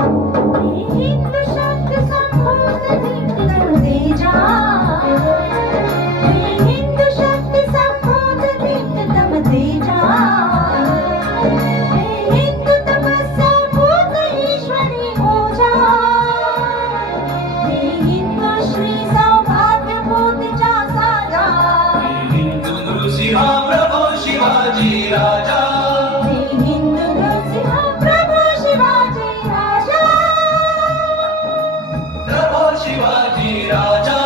हिंदू शब्द संबोध धिंड तेजा हिंदू शब्द संबोध धिंड तेजा हिंदू तपस्या भूत ईश्वरी ओजा हिंदू श्री सौभाग्य भूतीचा साजा हिंदू नृसिंह प्रभो शिवाजी राजा हिंदू नृसिंह प्रभो शिवाजी राजा प्रभो शिवाजी राजा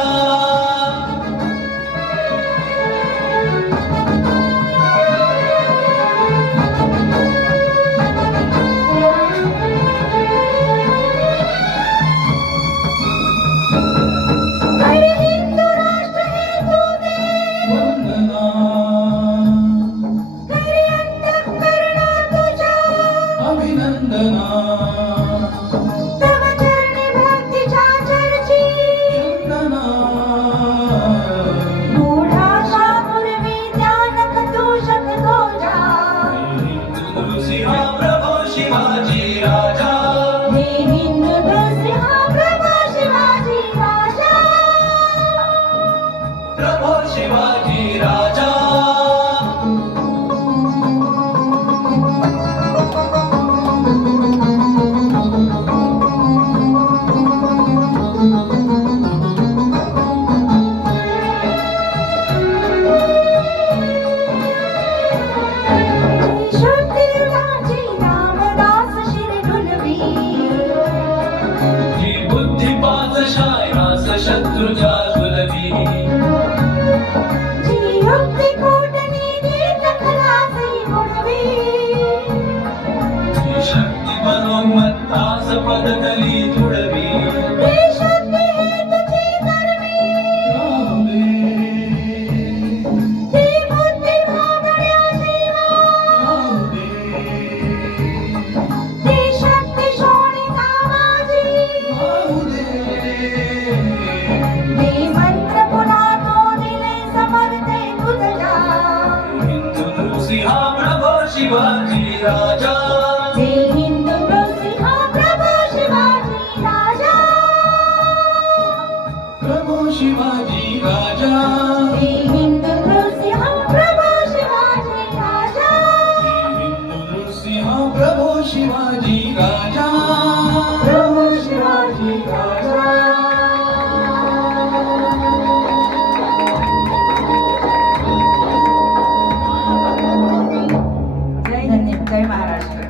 अरे हिंदू राष्ट्र हे तुझे वंदना खरी अंतःकरणा तुझ्या अभिनंदना तव चरणी भक्तीच्या चर्ची चंदना मूढाशा पूर्वी ध्यानक तूषक तुझ्या हिंदू नृसिंह प्रभो शिवाजी राजा हे हिंदू नृसिंह प्रभो शिवाजी राजा प्रभो शिवाजी राजा शुद्धीराजी रामदास शिर ढुलवी जी बुद्धी पाचशाय रास शत्रुजा जुलवी जी युक्ती कूटनीती तखलासी बुडवी जी शक्ती मनोन्मत्तास पदतली तुडवी देशभक्ती हेतुची कर्मी राहू दे ती बुद्धी भागण्या जीवा राहू दे ती शक्ती शोणिता माझी राहू दे मी मंत्र पुन्हा तो दिले समर्थे तुझ्या हिंदू नृसिंह प्रभो शिवाजी राजा हे हिंदू नृसिंह प्रभो शिवाजी राजा प्रभो शिवाजी राजा हे हिंदू नृसिंह प्रभो शिवाजी राजा हिंदू नृसिंह प्रभो शिवाजी राजा प्रभो शिवाजी राजा